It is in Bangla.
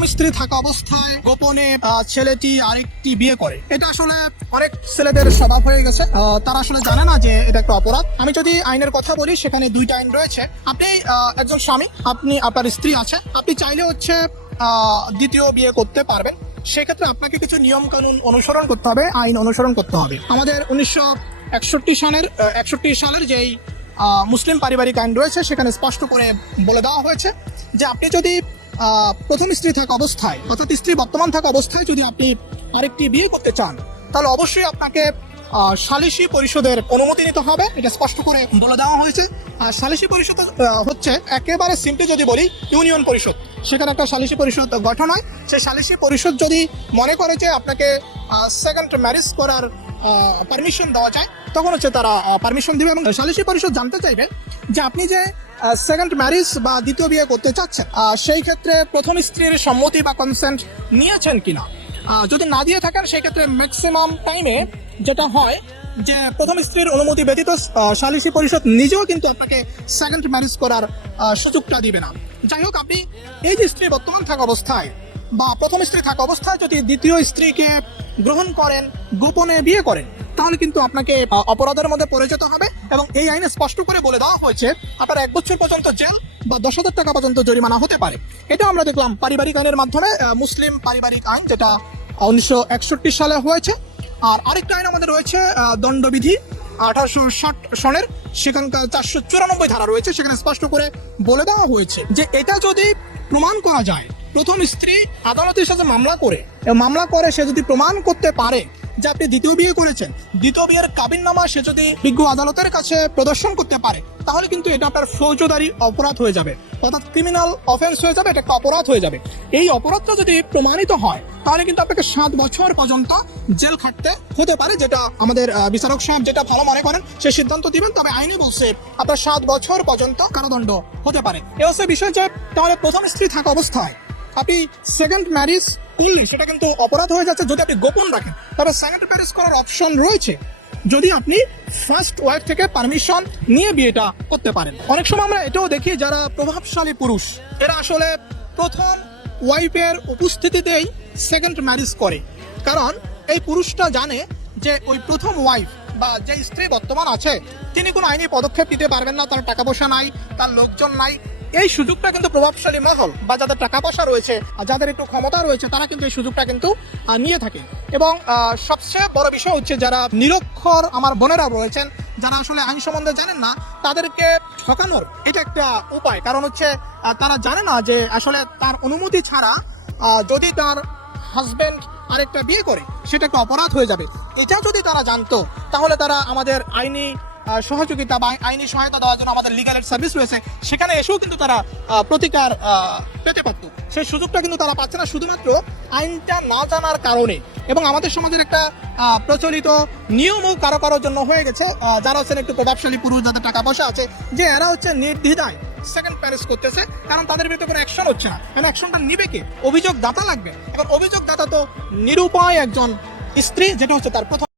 প্রথম স্ত্রী থাকা অবস্থায় গোপনে ছেলেটি আরেকটি বিয়ে করে, এটা আসলে অনেক ছেলেদের স্বভাব হয়ে গেছে। তারা আসলে জানে না যে এটা একটা অপরাধ। আমি যদি আইনের কথা বলি, সেখানে দুইটা আইন রয়েছে। আপনি একজন স্বামী, আপনি আপনার স্ত্রী আছে, আপনি চাইলে হচ্ছে দ্বিতীয় বিয়ে করতে পারবেন। সেক্ষেত্রে আপনাকে কিছু নিয়ম কানুন অনুসরণ করতে হবে, আইন অনুসরণ করতে হবে। আমাদের 1961 সালের যেই মুসলিম পারিবারিক আইন রয়েছে, সেখানে স্পষ্ট করে বলে দেওয়া হয়েছে যে আপনি যদি প্রথম স্ত্রী থাকা অবস্থায়, অর্থাৎ স্ত্রী বর্তমান থাকা অবস্থায় যদি আপনি আরেকটি বিয়ে করতে চান, তাহলে অবশ্যই আপনাকে সালিসি পরিষদের অনুমতি নিতে হবে। এটা স্পষ্ট করে বলে দেওয়া হয়েছে। আর সালিসি পরিষদ হচ্ছে একেবারে সিম্পলি যদি বলি ইউনিয়ন পরিষদ। সেখানে একটা সালিসি পরিষদ গঠন হয়। সেই সালিসি পরিষদ যদি মনে করে যে আপনাকে সেকেন্ড ম্যারেজ করার পারমিশন দেওয়া যায়, তখন হচ্ছে তারা পারমিশন দিবে। এবং সালিসি পরিষদ জানতে চাইবে যে আপনি যে সেকেন্ড ম্যারেজ বা দ্বিতীয় বিয়ে করতে চাচ্ছেন, সেই ক্ষেত্রে প্রথম স্ত্রীর সম্মতি বা কনসেন্ট নিয়েছেন কিনা। যদি না দিয়ে থাকেন, সেই ক্ষেত্রে ম্যাক্সিমাম টাইমে যেটা হয় যে প্রথম স্ত্রীর অনুমতি ব্যতীত সালিসি পরিষদ নিজেও কিন্তু আপনাকে সেকেন্ড ম্যারেজ করার সুযোগটা দিবে না। যাই হোক, আপনি এই যে স্ত্রী বর্তমান থাকা অবস্থায় বা প্রথম স্ত্রী থাকা অবস্থায় যদি দ্বিতীয় স্ত্রীকে গ্রহণ করেন, গোপনে বিয়ে করেন, তাহলে কিন্তু আপনাকে অপরাধের মধ্যে পড়ে যেতে হবে। এবং এই আইনে স্পষ্ট করে বলে দেওয়া হয়েছে আপনার 1 বছর পর্যন্ত জেল বা 10,000 টাকা পর্যন্ত জরিমানা হতে পারে। এটা আমরা দেখলাম পারিবারিক আইনের মাধ্যমে, মুসলিম পারিবারিক আইন, যেটা 1961 সালে হয়েছে। আর আরেকটা আইন আমাদের রয়েছে দণ্ডবিধি 1860 সনের, সেখানকার 494 ধারা রয়েছে। সেখানে স্পষ্ট করে বলে দেওয়া হয়েছে যে এটা যদি প্রমাণ করা যায়, প্রথম স্ত্রী আদালতের সাথে মামলা করে সে যদি প্রমাণ করতে পারে যে আপনি দ্বিতীয় বিয়ে করেছেন, দ্বিতীয় বিয়ের কাবিননামা সে যদি বিজ্ঞ আদালতের কাছে প্রদর্শন করতে পারে, তাহলে কিন্তু এটা আপনার ফৌজদারি অপরাধ হয়ে যাবে, অর্থাৎ ক্রিমিনাল অফেন্স হয়ে যাবে, এটা একটা অপরাধ হয়ে যাবে। এই অপরাধটা যদি প্রমাণিত হয়, তাহলে কিন্তু আপনাকে 7 বছর পর্যন্ত জেল খাটতে হতে পারে, যেটা আমাদের বিচারক সাহেব যেটা ভালো মনে করেন সে সিদ্ধান্ত দিবেন। তবে আইনে বলছে আপনার 7 বছর পর্যন্ত কারাদণ্ড হতে পারে। এ হচ্ছে বিষয় যে তাহলে প্রথম স্ত্রী থাকা অবস্থায় আপনি সেকেন্ড ম্যারেজ করলে সেটা কিন্তু অপরাধ হয়ে যাচ্ছে। যদি আপনি গোপন রাখেন, তবে সেকেন্ড ম্যারেজ করার অপশন রয়েছে যদি আপনি ফার্স্ট ওয়াইফ থেকে পারমিশন নিয়ে বিয়েটা করতে পারেন। অনেক সময় আমরা এটাও দেখি যারা প্রভাবশালী পুরুষ, এরা আসলে প্রথম ওয়াইফের উপস্থিতিতেই সেকেন্ড ম্যারেজ করে। কারণ এই পুরুষটা জানে যে ওই প্রথম ওয়াইফ বা যে স্ত্রী বর্তমান আছে, তিনি কোনো আইনি পদক্ষেপ নিতে পারবেন না, তার টাকা পয়সা নাই, তার লোকজন নাই। এই সুযোগটা কিন্তু প্রভাবশালী মহল বা যাদের টাকা পয়সা রয়েছে, যাদের একটু ক্ষমতা রয়েছে, তারা কিন্তু এই সুযোগটা কিন্তু নিয়ে থাকে। এবং সবচেয়ে বড় বিষয় হচ্ছে যারা নিরক্ষর আমার বোনেরা রয়েছেন, যারা আসলে আইন সম্বন্ধে জানেন না, তাদেরকে ঠকানোর এটা একটা উপায়। কারণ হচ্ছে তারা জানে না যে আসলে তার অনুমতি ছাড়া যদি তার হাজবেন্ড আরেকটা বিয়ে করে, সেটা একটা অপরাধ হয়ে যাবে। এটা যদি তারা জানতো, তাহলে তারা আমাদের আইনি সহযোগিতা বা আইনি সহায়তা দেওয়ার জন্য আমাদের লিগ্যাল এড সার্ভিস রয়েছে, সেখানে এসেও কিন্তু তারা প্রতিকার পেতে পারত। সেই সুযোগটা কিন্তু তারা পাচ্ছে না, শুধুমাত্র আইনটা না জানার কারণে। এবং আমাদের সমাজের একটা প্রচলিত নিয়মও কারো কারোর জন্য হয়ে গেছে, যারা হচ্ছেন একটু প্রভাবশালী পুরুষ, যাদের টাকা পয়সা আছে, যে এরা হচ্ছে নির্দ্বিধায় সেকেন্ড ম্যারেজ করতেছে, কারণ তাদের বিরুদ্ধে কোনো অ্যাকশন হচ্ছে না। মানে অ্যাকশনটা নিবে কে? অভিযোগ দাতা লাগবে। এবং অভিযোগ দাতা তো নিরুপায় একজন স্ত্রী, যেটা হচ্ছে তার প্রথম